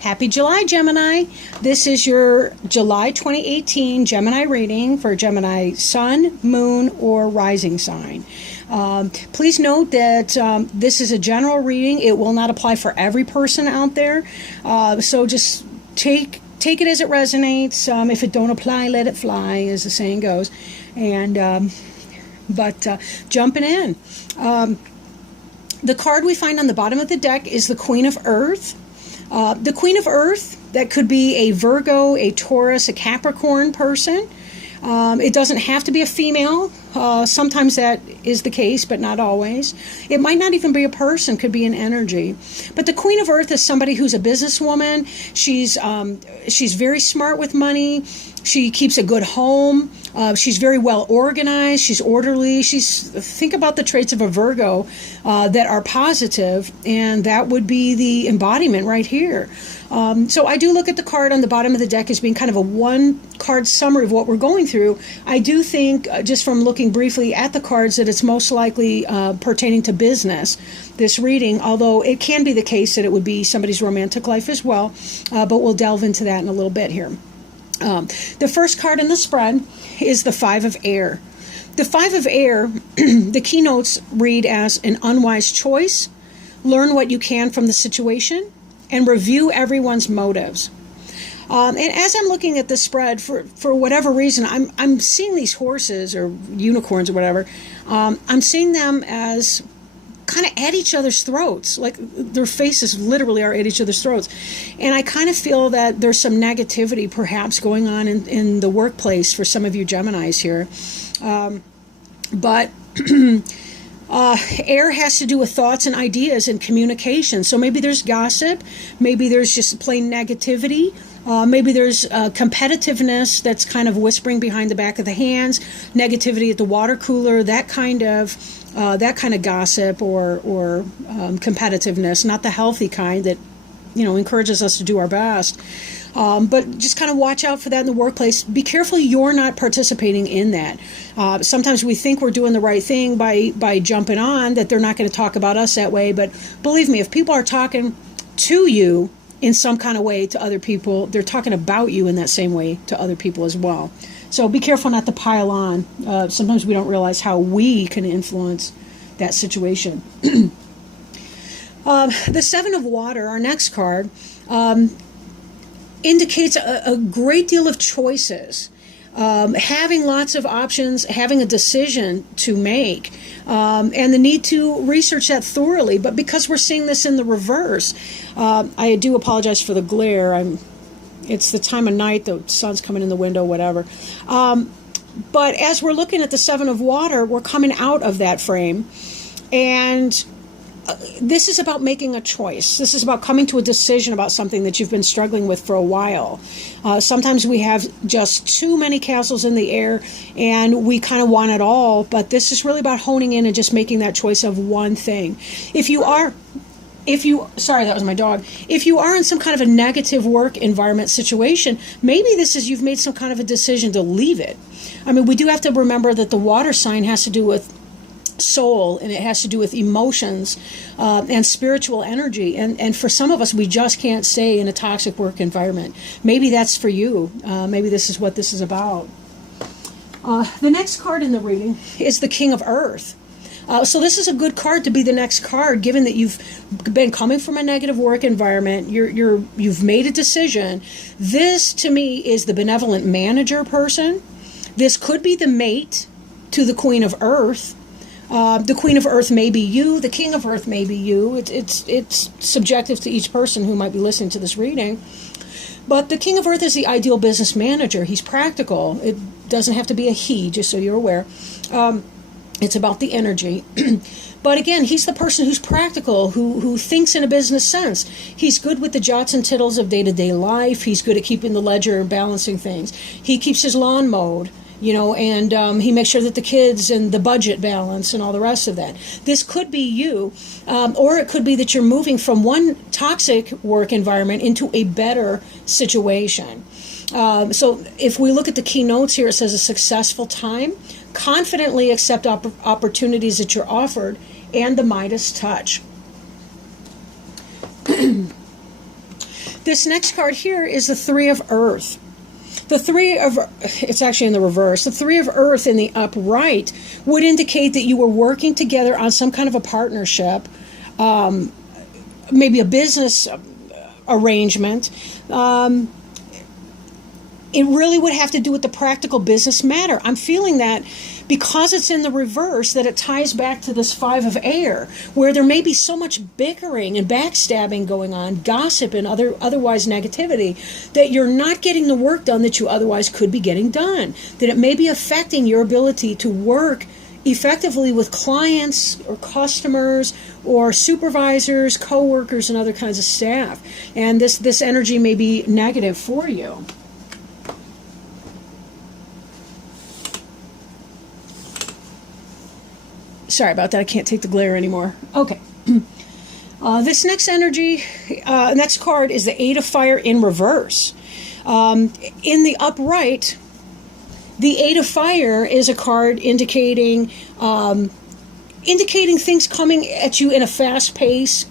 Happy July, Gemini. This is your July 2018 Gemini reading for Gemini Sun, Moon, or Rising sign. Please note that this is a general reading. It will not apply for every person out there. So just take it as it resonates. If it don't apply, let it fly, as the saying goes. And jumping in. The card we find on the bottom of the deck is the Queen of Earth. The Queen of Earth, that could be a Virgo, a Taurus, a Capricorn person. It doesn't have to be a female. Sometimes that is the case, but not always. It might not even be a person, could be an energy. But the Queen of Earth is somebody who's a businesswoman. She's very smart with money. She keeps a good home. She's very well organized. She's orderly. Think about the traits of a Virgo that are positive, and that would be the embodiment right here. So I do look at the card on the bottom of the deck as being kind of a one-card summary of what we're going through. I do think, just from looking briefly at the cards, that it's most likely pertaining to business, this reading, although it can be the case that it would be somebody's romantic life as well, but we'll delve into that in a little bit here. The first card in the spread is the Five of Air. The Five of Air, the keynotes read as an unwise choice, learn what you can from the situation, and review everyone's motives. And as I'm looking at the spread, for whatever reason, I'm seeing these horses or unicorns or whatever. I'm seeing them as kind of at each other's throats, like their faces literally are at each other's throats. And I kind of feel that there's some negativity perhaps going on in the workplace for some of you Geminis here. But air has to do with thoughts and ideas and communication. So maybe there's gossip, maybe there's just plain negativity. Maybe there's competitiveness that's kind of whispering behind the back of the hands, negativity at the water cooler, that kind of gossip or competitiveness, not the healthy kind that encourages us to do our best. But just kind of watch out for that in the workplace. Be careful you're not participating in that. Sometimes we think we're doing the right thing by jumping on, that they're not going to talk about us that way. But believe me, if people are talking to you in some kind of way to other people, they're talking about you in that same way to other people as well. So be careful not to pile on. Sometimes we don't realize how we can influence that situation. The Seven of Water, our next card, indicates a great deal of choices. Having lots of options, having a decision to make, and the need to research that thoroughly. But because we're seeing this in the reverse, I do apologize for the glare. It's the time of night, the sun's coming in the window, whatever. But as we're looking at the Seven of Water, we're coming out of that frame, and this is about making a choice. This is about coming to a decision about something that you've been struggling with for a while. Sometimes we have just too many castles in the air and we kind of want it all, but this is really about honing in and just making that choice of one thing. Sorry, that was my dog. If you are in some kind of a negative work environment situation, maybe this is you've made some kind of a decision to leave it. I mean, we do have to remember that the water sign has to do with soul, and it has to do with emotions and spiritual energy, and for some of us we just can't stay in a toxic work environment. Maybe that's for you. Maybe this is what this is about. The next card in the reading is the King of Earth. So this is a good card to be the next card, given that you've been coming from a negative work environment. You've made a decision. This to me is the benevolent manager person. This could be the mate to the Queen of Earth. The Queen of Earth may be you. The King of Earth may be you. It's subjective to each person who might be listening to this reading. But the King of Earth is the ideal business manager. He's practical. It doesn't have to be a he, just so you're aware. It's about the energy. But again, he's the person who's practical, who thinks in a business sense. He's good with the jots and tittles of day-to-day life. He's good at keeping the ledger and balancing things. He keeps his lawn mowed. And he makes sure that the kids and the budget balance and all the rest of that. This could be you, or it could be that you're moving from one toxic work environment into a better situation. So if we look at the keynotes here, it says a successful time, confidently accept opportunities that you're offered, and the Midas touch. This next card here is the Three of Earth. The Three of, it's actually in the reverse. The Three of Earth in the upright would indicate that you were working together on some kind of a partnership, maybe a business arrangement. It really would have to do with the practical business matter. I'm feeling that because it's in the reverse, that it ties back to this Five of Air, where there may be so much bickering and backstabbing going on, gossip and otherwise negativity, that you're not getting the work done that you otherwise could be getting done. That it may be affecting your ability to work effectively with clients or customers or supervisors, co-workers, and other kinds of staff. And this energy may be negative for you. Sorry about that. I can't take the glare anymore. Okay. This next energy, next card is the Eight of Fire in reverse. In the upright, the Eight of Fire is a card indicating things coming at you in a fast pace,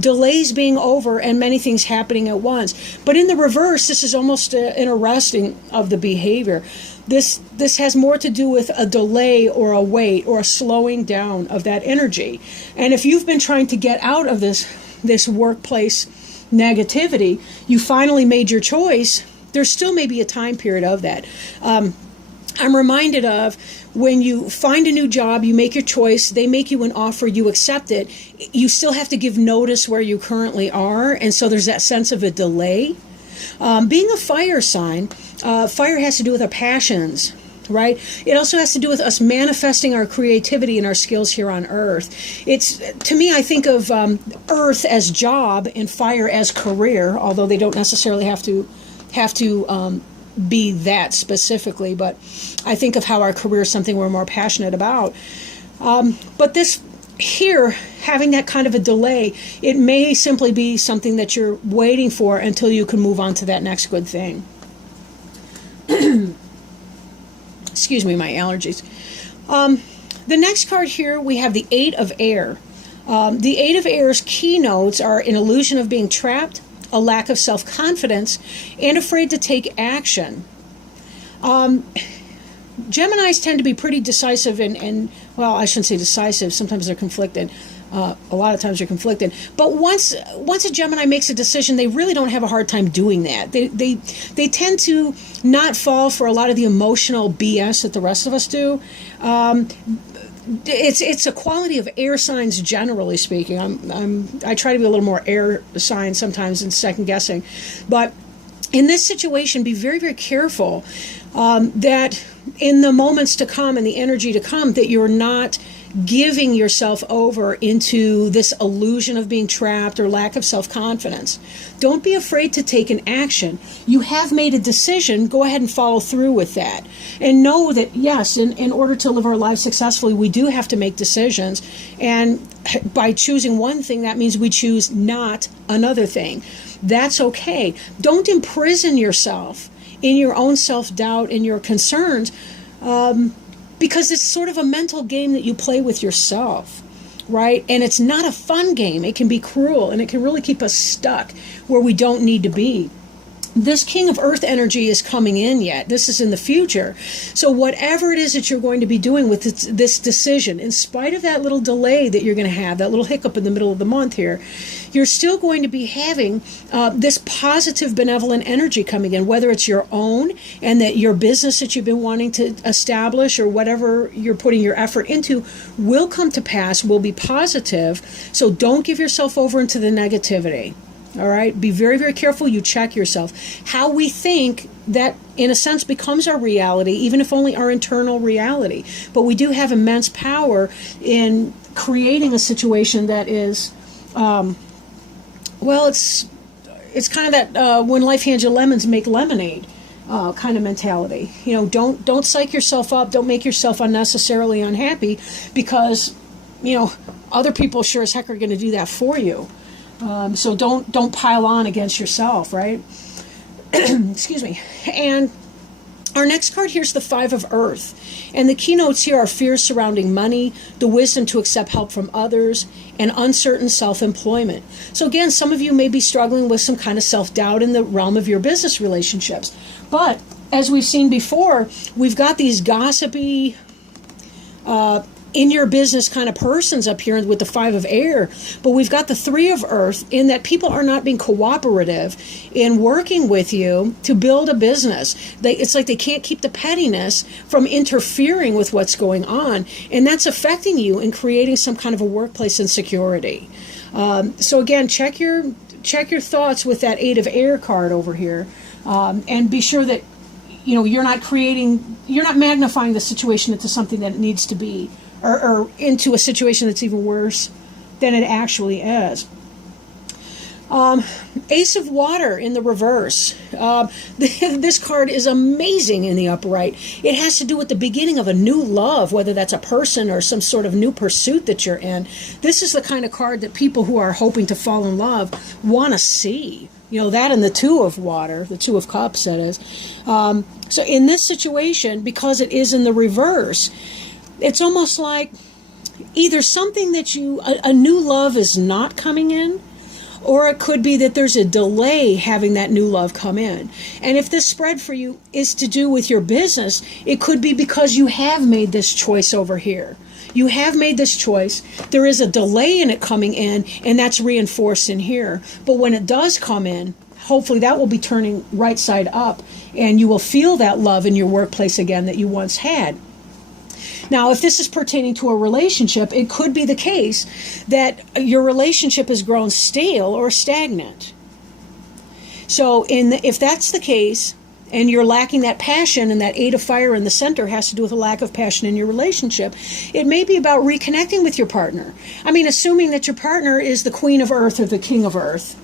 delays being over, and many things happening at once. But in the reverse, this is almost an arresting of the behavior. This has more to do with a delay or a wait or a slowing down of that energy. And if you've been trying to get out of this workplace negativity, you finally made your choice, there still may be a time period of that. I'm reminded of when you find a new job, you make your choice, they make you an offer, you accept it, you still have to give notice where you currently are, and so there's that sense of a delay. Being a fire sign, fire has to do with our passions, right? It also has to do with us manifesting our creativity and our skills here on Earth. It's, to me, I think of Earth as job and fire as career, although they don't necessarily have to be that specifically, but I think of how our career is something we're more passionate about. But this here, having that kind of a delay, it may simply be something that you're waiting for until you can move on to that next good thing. Excuse me, my allergies. The next card here, we have the Eight of Air. The Eight of Air's keynotes are an illusion of being trapped, a lack of self-confidence, and afraid to take action. Geminis tend to be pretty decisive and well, I shouldn't say decisive. Sometimes they're conflicted. A lot of times they're conflicted. But once a Gemini makes a decision, they really don't have a hard time doing that. They tend to not fall for a lot of the emotional BS that the rest of us do. It's a quality of air signs, generally speaking. I try to be a little more air sign sometimes than second guessing, but in this situation, be very, very careful that in the moments to come and the energy to come, that you're not giving yourself over into this illusion of being trapped or lack of self-confidence. Don't be afraid to take an action. You have made a decision. Go ahead and follow through with that. And know that, yes, in order to live our lives successfully, we do have to make decisions. And by choosing one thing, that means we choose not another thing. That's okay. Don't imprison yourself in your own self-doubt and your concerns, because it's sort of a mental game that you play with yourself, right? And it's not a fun game. It can be cruel, and it can really keep us stuck where we don't need to be. This King of Earth energy is coming in yet. This is in the future. So whatever it is that you're going to be doing with this decision, in spite of that little delay that you're going to have, that little hiccup in the middle of the month here, you're still going to be having this positive, benevolent energy coming in, whether it's your own and that your business that you've been wanting to establish or whatever you're putting your effort into will come to pass, will be positive. So don't give yourself over into the negativity. All right, be very, very careful. You check yourself. How we think, that in a sense becomes our reality, even if only our internal reality. But we do have immense power in creating a situation that is, well, it's kind of that when life hands you lemons, make lemonade kind of mentality. You know, don't psych yourself up. Don't make yourself unnecessarily unhappy, because, you know, other people sure as heck are going to do that for you. So don't pile on against yourself, right? Excuse me. And Our next card here is the Five of Earth. And the keynotes here are fears surrounding money, the wisdom to accept help from others, and uncertain self-employment. So again, some of you may be struggling with some kind of self-doubt in the realm of your business relationships. But as we've seen before, we've got these gossipy, in your business kind of persons up here with the Five of Air, but we've got the Three of Earth in that people are not being cooperative in working with you to build a business. It's like they can't keep the pettiness from interfering with what's going on, and that's affecting you in creating some kind of a workplace insecurity. So again, check your thoughts with that Eight of Air card over here, and be sure that you're not magnifying the situation into something that it needs to be, or into a situation that's even worse than it actually is. Ace of Water in the reverse. This card is amazing in the upright. It has to do with the beginning of a new love, whether that's a person or some sort of new pursuit that you're in. This is the kind of card that people who are hoping to fall in love want to see. That and the Two of Water, the Two of Cups, that is. So in this situation, because it is in the reverse, it's almost like either something that a new love is not coming in, or it could be that there's a delay having that new love come in. And if this spread for you is to do with your business, it could be because you have made this choice over here. You have made this choice. There is a delay in it coming in, and that's reinforced in here. But when it does come in, hopefully that will be turning right side up, and you will feel that love in your workplace again that you once had. Now, if this is pertaining to a relationship, it could be the case that your relationship has grown stale or stagnant. So if that's the case, and you're lacking that passion, and that Eight of Fire in the center has to do with a lack of passion in your relationship, it may be about reconnecting with your partner. I mean, assuming that your partner is the Queen of Earth or the King of Earth,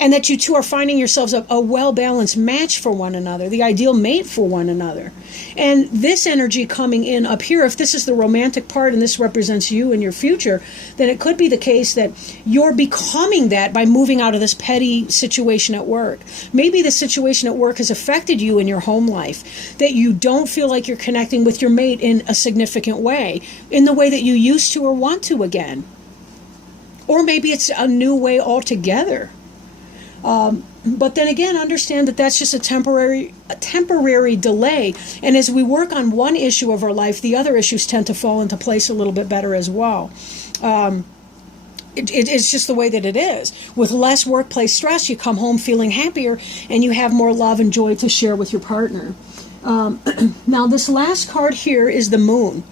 and that you two are finding yourselves a well-balanced match for one another, the ideal mate for one another. And this energy coming in up here, if this is the romantic part and this represents you and your future, then it could be the case that you're becoming that by moving out of this petty situation at work. Maybe the situation at work has affected you in your home life, that you don't feel like you're connecting with your mate in a significant way, in the way that you used to or want to again. Or maybe it's a new way altogether. But then again, understand that that's just a temporary delay. And as we work on one issue of our life, the other issues tend to fall into place a little bit better as well. It's just the way that it is. With less workplace stress, you come home feeling happier, and you have more love and joy to share with your partner. Now, this last card here is the Moon.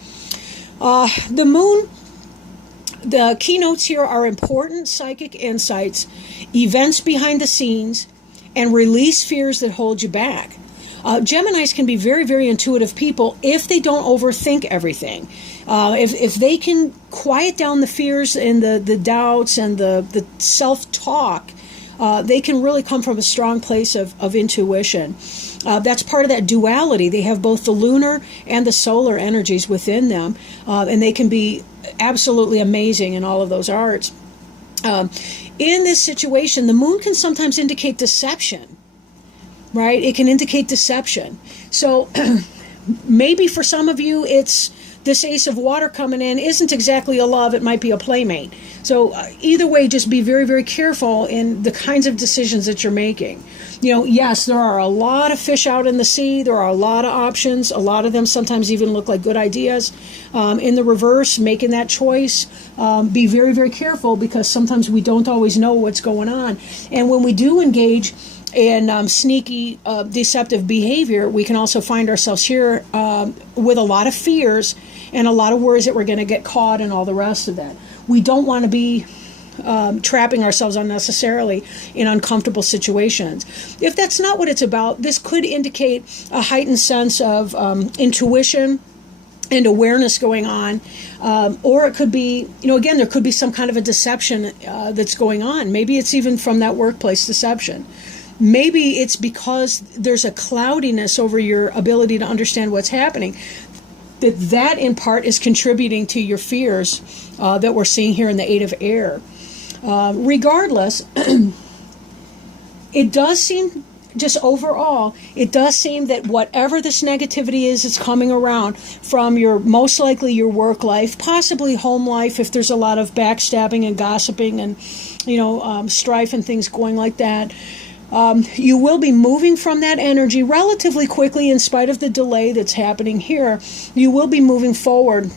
The Moon. The keynotes here are important psychic insights, events behind the scenes, and release fears that hold you back. Geminis can be very, very intuitive people if they don't overthink everything. If they can quiet down the fears and the doubts and the self-talk, they can really come from a strong place of intuition. That's part of that duality. They have both the lunar and the solar energies within them, and they can be absolutely amazing in all of those arts. In this situation, the Moon can sometimes indicate deception, right? It can indicate deception. So maybe for some of you, it's this Ace of Water coming in isn't exactly a love, it might be a playmate. So either way, just be very, very careful in the kinds of decisions that you're making. Yes, there are a lot of fish out in the sea. There are a lot of options. A lot of them sometimes even look like good ideas. In the reverse, making that choice, be very, very careful, because sometimes we don't always know what's going on. And when we do engage in sneaky, deceptive behavior, we can also find ourselves here with a lot of fears and a lot of worries that we're going to get caught and all the rest of that. We don't want to be trapping ourselves unnecessarily in uncomfortable situations. If that's not what it's about, this could indicate a heightened sense of intuition and awareness going on, or it could be, again, there could be some kind of a deception that's going on. Maybe it's even from that workplace deception. Maybe it's because there's a cloudiness over your ability to understand what's happening, that in part is contributing to your fears that we're seeing here in the Eight of Air. Regardless, it does seem just overall, it does seem that whatever this negativity is, it's coming around from most likely your work life, possibly home life, if there's a lot of backstabbing and gossiping and, strife and things going like that. You will be moving from that energy relatively quickly in spite of the delay that's happening here. You will be moving forward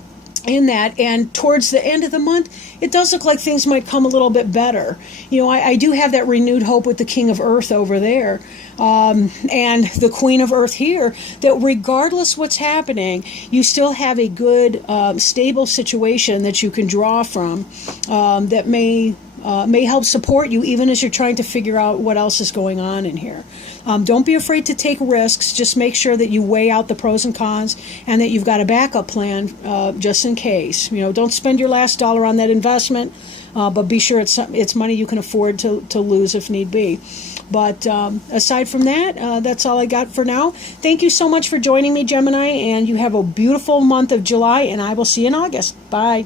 in that, and towards the end of the month, it does look like things might come a little bit better. I do have that renewed hope with the King of Earth over there, and the Queen of Earth here, that regardless what's happening, you still have a good, stable situation that you can draw from, that may help support you even as you're trying to figure out what else is going on in here. Don't be afraid to take risks. Just make sure that you weigh out the pros and cons and that you've got a backup plan just in case. Don't spend your last dollar on that investment, but be sure it's money you can afford to lose if need be. But aside from that, that's all I got for now. Thank you so much for joining me, Gemini, and you have a beautiful month of July, and I will see you in August. Bye.